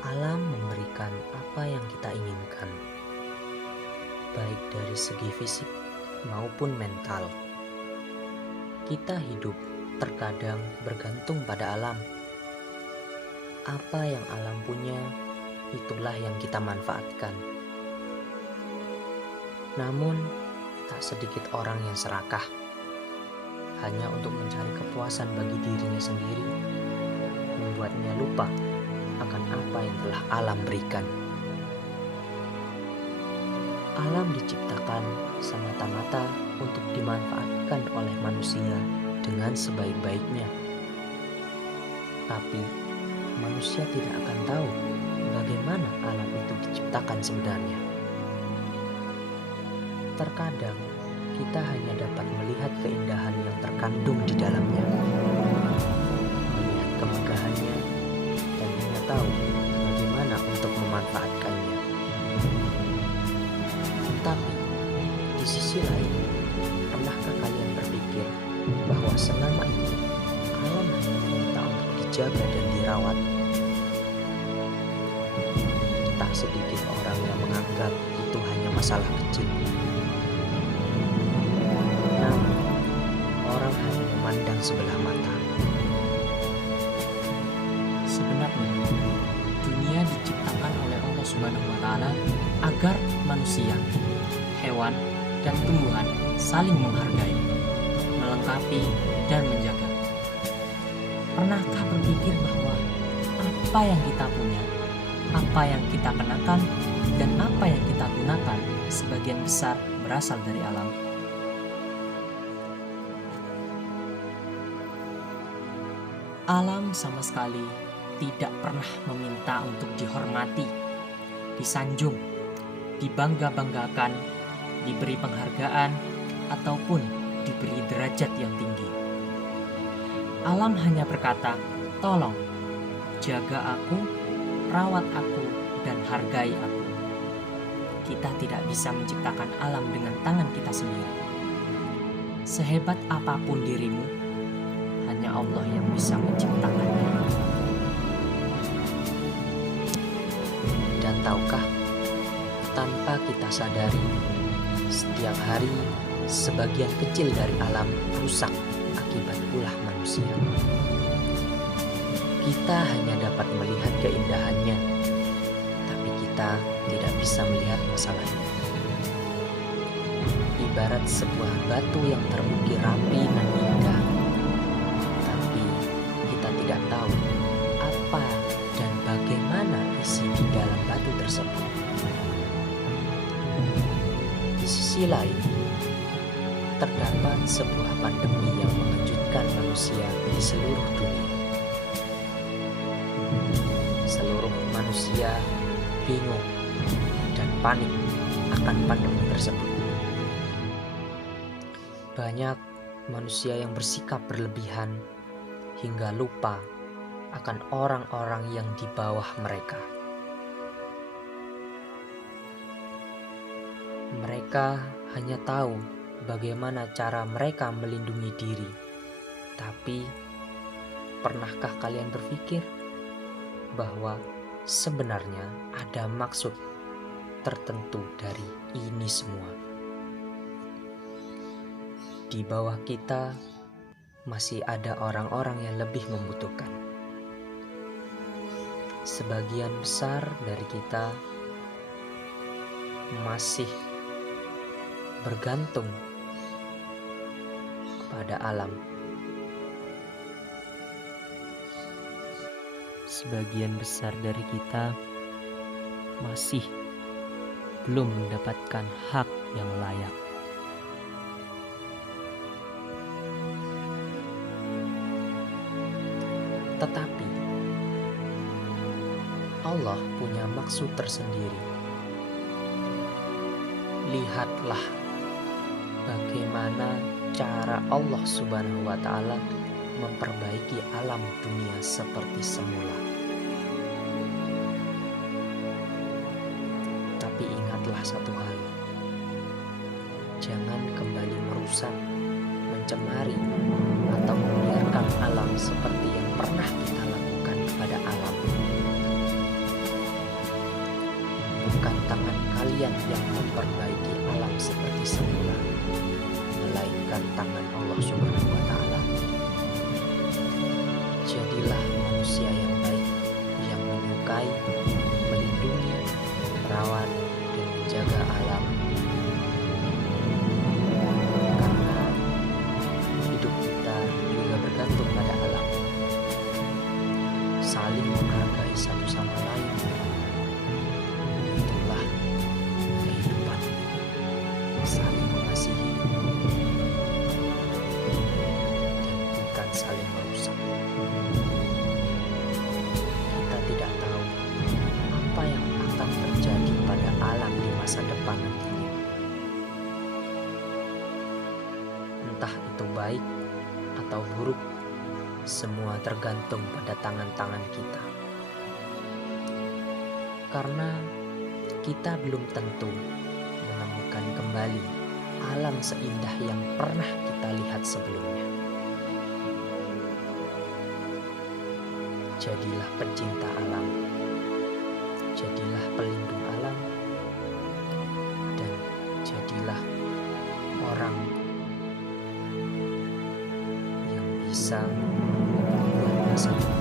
Alam memberikan apa yang kita inginkan, baik dari segi fisik maupun mental. Kita hidup terkadang bergantung pada alam. Apa yang alam punya, itulah yang kita manfaatkan. Namun, tak sedikit orang yang serakah hanya untuk mencari kepuasan bagi dirinya sendiri, membuatnya lupa akan apa yang telah alam berikan. Alam diciptakan semata-mata untuk dimanfaatkan oleh manusia dengan sebaik-baiknya. Tapi manusia tidak akan tahu bagaimana alam itu diciptakan sebenarnya. Terkadang kita hanya dapat melihat keindahan yang terkandung di dalamnya, melihat kemegahannya, dan hanya tahu bagaimana untuk memanfaatkannya. Tapi di sisi lain, pernahkah kalian berpikir bahwa selama ini alam hanya meminta untuk dijaga dan dirawat? Tak sedikit orang yang menganggap itu hanya masalah kecil. Namun, orang hanya memandang sebelah mata. Sebenarnya, dunia diciptakan oleh Allah Subhanahu wa Ta'ala agar manusia, hewan, dan tumbuhan saling menghargai, melengkapi, dan menjaga. Pernahkah berpikir bahwa apa yang kita punya, apa yang kita kenakan, dan apa yang kita gunakan sebagian besar berasal dari alam? Alam sama sekali tidak pernah meminta untuk dihormati, disanjung, dibangga-banggakan, diberi penghargaan, ataupun diberi derajat yang tinggi. Alam hanya berkata, tolong, jaga aku, rawat aku, dan hargai aku. Kita tidak bisa menciptakan alam dengan tangan kita sendiri. Sehebat apapun dirimu, hanya Allah yang bisa menciptakannya. Dan tahukah, tanpa kita sadari, setiap hari sebagian kecil dari alam rusak akibat ulah manusia. Kita hanya dapat melihat keindahannya, tapi kita tidak bisa melihat masalahnya. Ibarat sebuah batu yang terbukir rapi dan indah, tapi kita tidak tahu apa dan bagaimana isi di dalam batu tersebut. Di sisi lain, terdapat sebuah pandemi yang mengejutkan manusia di seluruh dunia. Seluruh manusia bingung dan panik akan pandemi tersebut. Banyak manusia yang bersikap berlebihan hingga lupa akan orang-orang yang di bawah mereka. Mereka hanya tahu bagaimana cara mereka melindungi diri. Tapi, pernahkah kalian berpikir bahwa sebenarnya ada maksud tertentu dari ini semua? Di bawah kita masih ada orang-orang yang lebih membutuhkan. Sebagian besar dari kita masih bergantung kepada alam. Sebagian besar dari kita masih belum mendapatkan hak yang layak. Tetapi Allah punya maksud tersendiri. Lihatlah bagaimana cara Allah Subhanahu wa Ta'ala memperbaiki alam dunia seperti semula. Tapi ingatlah satu hal, jangan kembali merusak, mencemari, atau membiarkan alam seperti yang pernah kita lakukan kepada alam. bukan tangan kalian yang memperbaiki alam seperti semula, melainkan tangan Allah Subhanahu wa Ta'ala. Jadilah manusia yang baik, yang menyukai, melindungi, merawat, dan menjaga alam. Karena hidup kita juga bergantung pada alam. Saling menghargai satu sama lain, itulah kehidupan. Saling mengasihi dan bukan saling merusak. Kita tidak tahu apa yang akan terjadi pada alam di masa depan nantinya. Entah itu baik atau buruk, semua tergantung pada tangan-tangan kita. Karena kita belum tentu menemukan kembali alam seindah yang pernah kita lihat sebelumnya. Jadilah pecinta alam, jadilah pelindung alam, dan jadilah orang yang bisa membuat masa depan